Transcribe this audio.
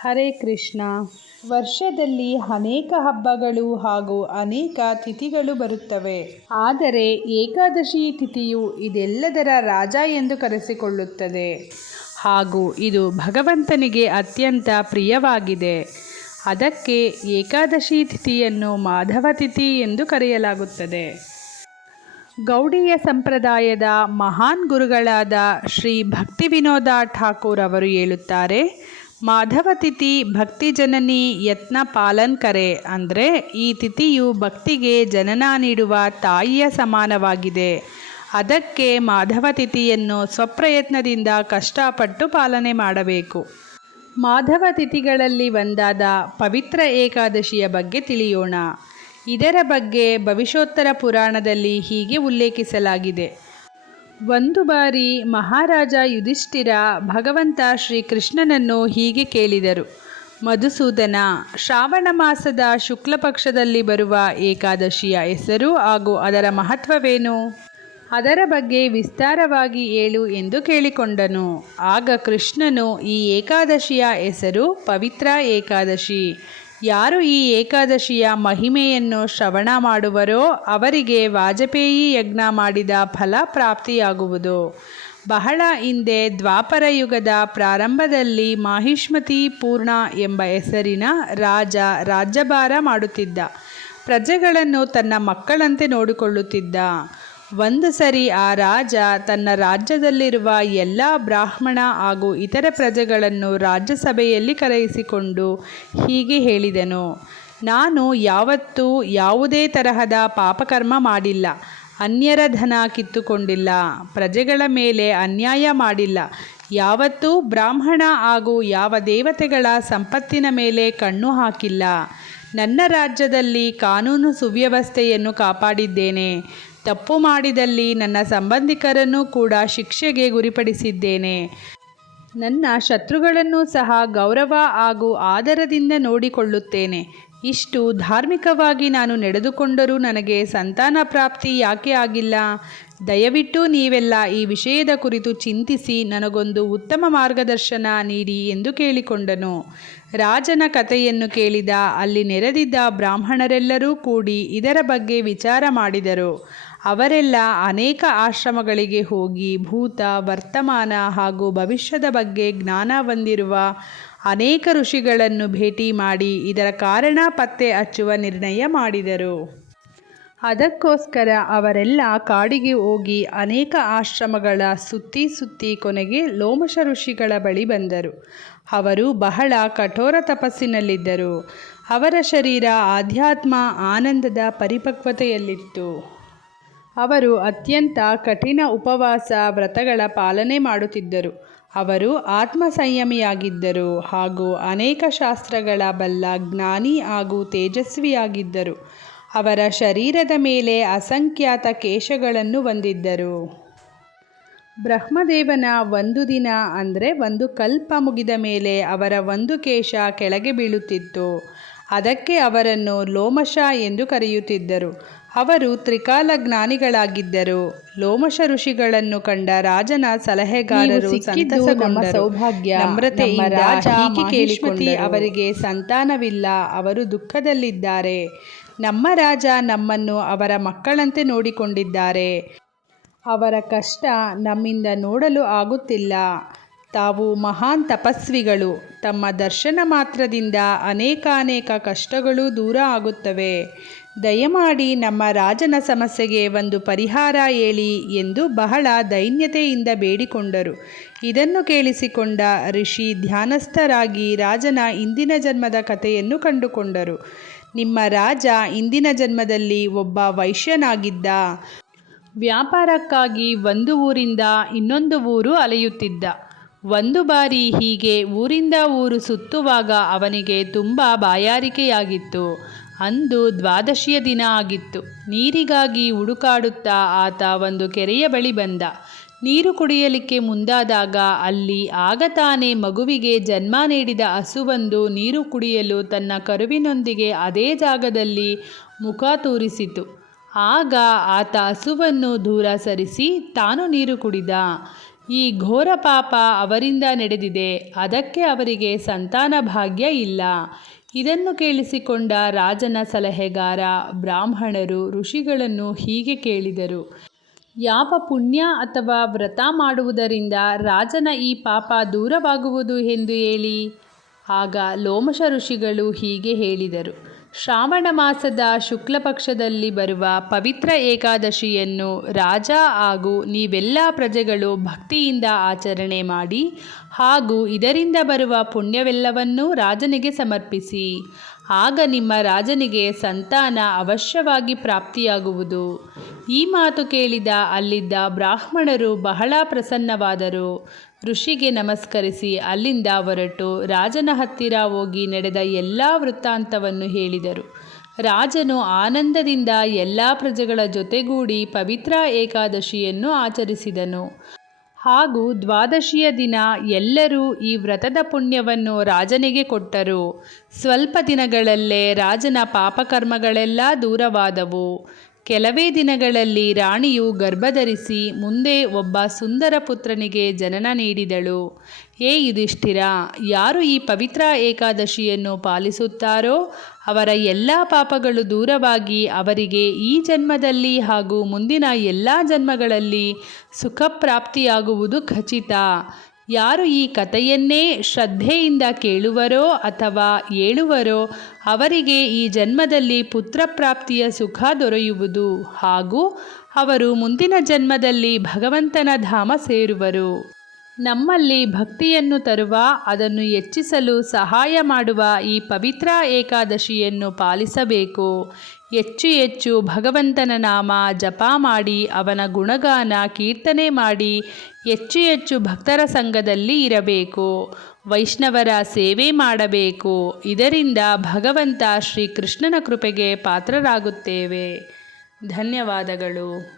ಹರೇ ಕೃಷ್ಣ. ವರ್ಷದಲ್ಲಿ ಅನೇಕ ಹಬ್ಬಗಳು ಹಾಗೂ ಅನೇಕ ತಿಥಿಗಳು ಬರುತ್ತವೆ. ಆದರೆ ಏಕಾದಶಿ ತಿಥಿಯು ಇದೆಲ್ಲದರ ರಾಜ ಎಂದು ಕರೆಸಿಕೊಳ್ಳುತ್ತದೆ. ಹಾಗೂ ಇದು ಭಗವಂತನಿಗೆ ಅತ್ಯಂತ ಪ್ರಿಯವಾಗಿದೆ. ಅದಕ್ಕೆ ಏಕಾದಶಿ ತಿಥಿಯನ್ನು ಮಾಧವ ತಿಥಿ ಎಂದು ಕರೆಯಲಾಗುತ್ತದೆ. ಗೌಡೀಯ ಸಂಪ್ರದಾಯದ ಮಹಾನ್ ಗುರುಗಳಾದ ಶ್ರೀ ಭಕ್ತಿ ವಿನೋದ ಠಾಕೂರ್ ಅವರು ಹೇಳುತ್ತಾರೆ ಮಾಧವ ತಿಥಿ ಭಕ್ತಿ ಜನನಿ ಯತ್ನ ಪಾಲನ್ ಕರೆ ಅಂದರೆ ಈ ತಿಥಿಯು ಭಕ್ತಿಗೆ ಜನನ ನೀಡುವ ತಾಯಿಯ ಸಮಾನವಾಗಿದೆ. ಅದಕ್ಕೆ ಮಾಧವ ತಿಥಿಯನ್ನು ಸ್ವಪ್ರಯತ್ನದಿಂದ ಕಷ್ಟಪಟ್ಟು ಪಾಲನೆ ಮಾಡಬೇಕು. ಮಾಧವ ತಿಥಿಗಳಲ್ಲಿ ಒಂದಾದ ಪವಿತ್ರ ಏಕಾದಶಿಯ ಬಗ್ಗೆ ತಿಳಿಯೋಣ. ಇದರ ಬಗ್ಗೆ ಭವಿಷ್ಯೋತ್ತರ ಪುರಾಣದಲ್ಲಿ ಹೀಗೆ ಉಲ್ಲೇಖಿಸಲಾಗಿದೆ. ಒಂದು ಬಾರಿ ಮಹಾರಾಜ ಯುಧಿಷ್ಠಿರ ಭಗವಂತ ಶ್ರೀಕೃಷ್ಣನನ್ನು ಹೀಗೆ ಕೇಳಿದರು. ಮಧುಸೂದನ, ಶ್ರಾವಣ ಮಾಸದ ಶುಕ್ಲ ಪಕ್ಷದಲ್ಲಿ ಬರುವ ಏಕಾದಶಿಯ ಹೆಸರು ಹಾಗೂ ಅದರ ಮಹತ್ವವೇನು? ಅದರ ಬಗ್ಗೆ ವಿಸ್ತಾರವಾಗಿ ಹೇಳು ಎಂದು ಕೇಳಿಕೊಂಡನು. ಆಗ ಕೃಷ್ಣನು ಈ ಏಕಾದಶಿಯ ಹೆಸರು ಪವಿತ್ರ ಏಕಾದಶಿ. ಯಾರು ಈ ಏಕಾದಶಿಯ ಮಹಿಮೆಯನ್ನು ಶ್ರವಣ ಮಾಡುವರೋ ಅವರಿಗೆ ವಾಜಪೇಯಿ ಯಜ್ಞ ಮಾಡಿದ ಫಲ ಪ್ರಾಪ್ತಿಯಾಗುವುದು. ಬಹಳ ಹಿಂದೆ ದ್ವಾಪರ ಯುಗದ ಪ್ರಾರಂಭದಲ್ಲಿ ಮಾಹಿಷ್ಮತಿ ಪೂರ್ಣ ಎಂಬ ಹೆಸರಿನ ರಾಜ ರಾಜ್ಯಭಾರ ಮಾಡುತ್ತಿದ್ದ. ಪ್ರಜೆಗಳನ್ನು ತನ್ನ ಮಕ್ಕಳಂತೆ ನೋಡಿಕೊಳ್ಳುತ್ತಿದ್ದ. ಒಂದು ಸರಿ ಆ ರಾಜ ತನ್ನ ರಾಜ್ಯದಲ್ಲಿರುವ ಎಲ್ಲ ಬ್ರಾಹ್ಮಣ ಹಾಗೂ ಇತರ ಪ್ರಜೆಗಳನ್ನು ರಾಜ್ಯಸಭೆಯಲ್ಲಿ ಕರೆಯಿಸಿಕೊಂಡು ಹೀಗೆ ಹೇಳಿದನು, ನಾನು ಯಾವತ್ತೂ ಯಾವುದೇ ತರಹದ ಪಾಪಕರ್ಮ ಮಾಡಿಲ್ಲ, ಅನ್ಯರ ಧನ ಕಿತ್ತುಕೊಂಡಿಲ್ಲ, ಪ್ರಜೆಗಳ ಮೇಲೆ ಅನ್ಯಾಯ ಮಾಡಿಲ್ಲ, ಯಾವತ್ತೂ ಬ್ರಾಹ್ಮಣ ಹಾಗೂ ಯಾವ ದೇವತೆಗಳ ಸಂಪತ್ತಿನ ಮೇಲೆ ಕಣ್ಣು ಹಾಕಿಲ್ಲ, ನನ್ನ ರಾಜ್ಯದಲ್ಲಿ ಕಾನೂನು ಸುವ್ಯವಸ್ಥೆಯನ್ನು ಕಾಪಾಡಿದ್ದೇನೆ ತಪ್ಪು ಮಾಡಿದಲ್ಲಿ ನನ್ನ ಸಂಬಂಧಿಕರನ್ನು ಕೂಡ ಶಿಕ್ಷೆಗೆ ಗುರಿಪಡಿಸಿದ್ದೇನೆ. ನನ್ನ ಶತ್ರುಗಳನ್ನು ಸಹ ಗೌರವ ಹಾಗೂ ಆದರದಿಂದ ನೋಡಿಕೊಳ್ಳುತ್ತೇನೆ. ಇಷ್ಟು ಧಾರ್ಮಿಕವಾಗಿ ನಾನು ನಡೆದುಕೊಂಡರೂ ನನಗೆ ಸಂತಾನ ಪ್ರಾಪ್ತಿ ಯಾಕೆ ಆಗಿಲ್ಲ? ದಯವಿಟ್ಟು ನೀವೆಲ್ಲ ಈ ವಿಷಯದ ಕುರಿತು ಚಿಂತಿಸಿ ನನಗೊಂದು ಉತ್ತಮ ಮಾರ್ಗದರ್ಶನ ನೀಡಿ ಎಂದು ಕೇಳಿಕೊಂಡನು. ರಾಜನ ಕಥೆಯನ್ನು ಕೇಳಿದ ಅಲ್ಲಿ ನೆರೆದಿದ್ದ ಬ್ರಾಹ್ಮಣರೆಲ್ಲರೂ ಕೂಡಿ ಇದರ ಬಗ್ಗೆ ವಿಚಾರ ಮಾಡಿದರು. ಅವರೆಲ್ಲ ಅನೇಕ ಆಶ್ರಮಗಳಿಗೆ ಹೋಗಿ ಭೂತ, ವರ್ತಮಾನ ಹಾಗೂ ಭವಿಷ್ಯದ ಬಗ್ಗೆ ಜ್ಞಾನ ಹೊಂದಿರುವ ಅನೇಕ ಋಷಿಗಳನ್ನು ಭೇಟಿ ಮಾಡಿ ಇದರ ಕಾರಣ ಪತ್ತೆ ಹಚ್ಚುವ ನಿರ್ಣಯ ಮಾಡಿದರು. ಅದಕ್ಕೋಸ್ಕರ ಅವರೆಲ್ಲ ಕಾಡಿಗೆ ಹೋಗಿ ಅನೇಕ ಆಶ್ರಮಗಳ ಸುತ್ತಿ ಸುತ್ತಿ ಕೊನೆಗೆ ಲೋಮಶ ಋಷಿಗಳ ಬಳಿ ಬಂದರು. ಅವರು ಬಹಳ ಕಠೋರ ತಪಸ್ಸಿನಲ್ಲಿದ್ದರು. ಅವರ ಶರೀರ ಆಧ್ಯಾತ್ಮ ಆನಂದದ ಪರಿಪಕ್ವತೆಯಲ್ಲಿತ್ತು. ಅವರು ಅತ್ಯಂತ ಕಠಿಣ ಉಪವಾಸ ವ್ರತಗಳ ಪಾಲನೆ ಮಾಡುತ್ತಿದ್ದರು. ಅವರು ಆತ್ಮ ಸಂಯಮಿಯಾಗಿದ್ದರು ಹಾಗೂ ಅನೇಕ ಶಾಸ್ತ್ರಗಳ ಬಲ್ಲ ಜ್ಞಾನಿ ಹಾಗೂ ತೇಜಸ್ವಿಯಾಗಿದ್ದರು. ಅವರ ಶರೀರದ ಮೇಲೆ ಅಸಂಖ್ಯಾತ ಕೇಶಗಳನ್ನು ಹೊಂದಿದ್ದರು. ಬ್ರಹ್ಮದೇವನ ಒಂದು ದಿನ ಅಂದರೆ ಒಂದು ಕಲ್ಪ ಮುಗಿದ ಮೇಲೆ ಅವರ ಒಂದು ಕೇಶ ಕೆಳಗೆ ಬೀಳುತ್ತಿತ್ತು. ಅದಕ್ಕೆ ಅವರನ್ನು ಲೋಮಶ ಎಂದು ಕರೆಯುತ್ತಿದ್ದರು. ಅವರು ತ್ರಿಕಾಲ ಜ್ಞಾನಿಗಳಾಗಿದ್ದರು ಲೋಮಶ ಋಷಿಗಳನ್ನು ಕಂಡ ರಾಜನ ಸಲಹೆಗಾರರು. ಸೌಭಾಗ್ಯ ಕೇಳಿಕೊಂಡರು. ಅವರಿಗೆ ಸಂತಾನವಿಲ್ಲ ಅವರು ದುಃಖದಲ್ಲಿದ್ದಾರೆ. ನಮ್ಮ ರಾಜ ನಮ್ಮನ್ನು ಅವರ ಮಕ್ಕಳಂತೆ ನೋಡಿಕೊಂಡಿದ್ದಾರೆ. ಅವರ ಕಷ್ಟ ನಮ್ಮಿಂದ ನೋಡಲು ಆಗುತ್ತಿಲ್ಲ. ತಾವು ಮಹಾನ್ ತಪಸ್ವಿಗಳು. ತಮ್ಮ ದರ್ಶನ ಮಾತ್ರದಿಂದ ಅನೇಕಾನೇಕ ಕಷ್ಟಗಳು ದೂರ ಆಗುತ್ತವೆ. ದಯಮಾಡಿ ನಮ್ಮ ರಾಜನ ಸಮಸ್ಯೆಗೆ ಒಂದು ಪರಿಹಾರ ಹೇಳಿ ಎಂದು ಬಹಳ ದೈನ್ಯತೆಯಿಂದ ಬೇಡಿಕೊಂಡರು. ಇದನ್ನು ಕೇಳಿಸಿಕೊಂಡ ಋಷಿ ಧ್ಯಾನಸ್ಥರಾಗಿ ರಾಜನ ಇಂದಿನ ಜನ್ಮದ ಕಥೆಯನ್ನು ಕಂಡುಕೊಂಡರು. ನಿಮ್ಮ ರಾಜ ಇಂದಿನ ಜನ್ಮದಲ್ಲಿ ಒಬ್ಬ ವೈಶ್ಯನಾಗಿದ್ದ. ವ್ಯಾಪಾರಕ್ಕಾಗಿ ಒಂದು ಊರಿಂದ ಇನ್ನೊಂದು ಊರು ಅಲೆಯುತ್ತಿದ್ದ. ಒಂದು ಬಾರಿ ಹೀಗೆ ಊರಿಂದ ಊರು ಸುತ್ತುವಾಗ ಅವನಿಗೆ ತುಂಬ ಬಾಯಾರಿಕೆಯಾಗಿತ್ತು. ಅಂದು ದ್ವಾದಶಿಯ ದಿನ ಆಗಿತ್ತು. ನೀರಿಗಾಗಿ ಹುಡುಕಾಡುತ್ತಾ ಆತ ಒಂದು ಕೆರೆಯ ಬಳಿ ಬಂದ. ನೀರು ಕುಡಿಯಲಿಕ್ಕೆ ಮುಂದಾದಾಗ ಅಲ್ಲಿ ಆಗ ತಾನೇ ಮಗುವಿಗೆ ಜನ್ಮ ನೀಡಿದ ಹಸುವೊಂದು ನೀರು ಕುಡಿಯಲು ತನ್ನ ಕರುವಿನೊಂದಿಗೆ ಅದೇ ಜಾಗದಲ್ಲಿ ಮುಖ ತೂರಿಸಿತು. ಆಗ ಆತ ಹಸುವನ್ನು ದೂರ ಸರಿಸಿ ತಾನು ನೀರು ಕುಡಿದ. ಈ ಘೋರ ಪಾಪ ಅವರಿಂದ ನಡೆದಿದೆ. ಅದಕ್ಕೆ ಅವರಿಗೆ ಸಂತಾನ ಭಾಗ್ಯ ಇಲ್ಲ. ಇದನ್ನು ಕೇಳಿಸಿಕೊಂಡ ರಾಜನ ಸಲಹೆಗಾರ ಬ್ರಾಹ್ಮಣರು ಋಷಿಗಳನ್ನು ಹೀಗೆ ಕೇಳಿದರು. ಯಾವ ಪುಣ್ಯ ಅಥವಾ ವ್ರತ ಮಾಡುವುದರಿಂದ ರಾಜನ ಈ ಪಾಪ ದೂರವಾಗುವುದು ಎಂದು ಹೇಳಿ? ಆಗ ಲೋಮಶ ಋಷಿಗಳು ಹೀಗೆ ಹೇಳಿದರು. ಶ್ರಾವಣ ಮಾಸದ ಶುಕ್ಲ ಪಕ್ಷದಲ್ಲಿ ಬರುವ ಪವಿತ್ರ ಏಕಾದಶಿಯನ್ನು ರಾಜ ಹಾಗೂ ನೀವೆಲ್ಲ ಪ್ರಜೆಗಳು ಭಕ್ತಿಯಿಂದ ಆಚರಣೆ ಮಾಡಿ ಹಾಗೂ ಇದರಿಂದ ಬರುವ ಪುಣ್ಯವೆಲ್ಲವನ್ನೂ ರಾಜನಿಗೆ ಸಮರ್ಪಿಸಿ. ಆಗ ನಿಮ್ಮ ರಾಜನಿಗೆ ಸಂತಾನ ಅವಶ್ಯವಾಗಿ ಪ್ರಾಪ್ತಿಯಾಗುವುದು. ಈ ಮಾತು ಕೇಳಿದ ಅಲ್ಲಿದ್ದ ಬ್ರಾಹ್ಮಣರು ಬಹಳ ಪ್ರಸನ್ನವಾದರು. ಋಷಿಗೆ ನಮಸ್ಕರಿಸಿ ಅಲ್ಲಿಂದ ಹೊರಟು ರಾಜನ ಹತ್ತಿರ ಹೋಗಿ ನಡೆದ ಎಲ್ಲ ವೃತ್ತಾಂತವನ್ನು ಹೇಳಿದರು. ರಾಜನು ಆನಂದದಿಂದ ಎಲ್ಲ ಪ್ರಜೆಗಳ ಜೊತೆಗೂಡಿ ಪವಿತ್ರ ಏಕಾದಶಿಯನ್ನು ಆಚರಿಸಿದನು. ಹಾಗೂ ದ್ವಾದಶಿಯ ದಿನ ಎಲ್ಲರೂ ಈ ವ್ರತದ ಪುಣ್ಯವನ್ನು ರಾಜನಿಗೆ ಕೊಟ್ಟರು. ಸ್ವಲ್ಪ ದಿನಗಳಲ್ಲೇ ರಾಜನ ಪಾಪಕರ್ಮಗಳೆಲ್ಲ ದೂರವಾದವು. ಕೆಲವೇ ದಿನಗಳಲ್ಲಿ ರಾಣಿಯು ಗರ್ಭಧರಿಸಿ ಮುಂದೆ ಒಬ್ಬ ಸುಂದರ ಪುತ್ರನಿಗೆ ಜನನ ನೀಡಿದಳು. ಏ ಯುಧಿಷ್ಠಿರ, ಯಾರು ಈ ಪವಿತ್ರ ಏಕಾದಶಿಯನ್ನು ಪಾಲಿಸುತ್ತಾರೋ, ಅವರ ಎಲ್ಲ ಪಾಪಗಳು ದೂರವಾಗಿ ಅವರಿಗೆ ಈ ಜನ್ಮದಲ್ಲಿ ಹಾಗೂ ಮುಂದಿನ ಎಲ್ಲ ಜನ್ಮಗಳಲ್ಲಿ ಸುಖ ಪ್ರಾಪ್ತಿಯಾಗುವುದು ಖಚಿತ. ಯಾರು ಈ ಕಥೆಯನ್ನೇ ಶ್ರದ್ಧೆಯಿಂದ ಕೇಳುವರೋ ಅಥವಾ ಹೇಳುವರೋ ಅವರಿಗೆ ಈ ಜನ್ಮದಲ್ಲಿ ಪುತ್ರಪ್ರಾಪ್ತಿಯ ಸುಖ ದೊರೆಯುವುದು ಹಾಗೂ ಅವರು ಮುಂದಿನ ಜನ್ಮದಲ್ಲಿ ಭಗವಂತನ ಧಾಮ ಸೇರುವರು. ನಮ್ಮಲ್ಲಿ ಭಕ್ತಿಯನ್ನು ತರುವ, ಅದನ್ನು ಹೆಚ್ಚಿಸಲು ಸಹಾಯ ಮಾಡುವ ಈ ಪವಿತ್ರ ಏಕಾದಶಿಯನ್ನು ಪಾಲಿಸಬೇಕು. ಹೆಚ್ಚು ಹೆಚ್ಚು ಭಗವಂತನ ನಾಮ ಜಪ ಮಾಡಿ ಅವನ ಗುಣಗಾನ ಕೀರ್ತನೆ ಮಾಡಿ ಹೆಚ್ಚು ಹೆಚ್ಚು ಭಕ್ತರ ಸಂಘದಲ್ಲಿ ಇರಬೇಕು. ವೈಷ್ಣವರ ಸೇವೆ ಮಾಡಬೇಕು. ಇದರಿಂದ ಭಗವಂತ ಶ್ರೀಕೃಷ್ಣನ ಕೃಪೆಗೆ ಪಾತ್ರರಾಗುತ್ತೇವೆ. ಧನ್ಯವಾದಗಳು.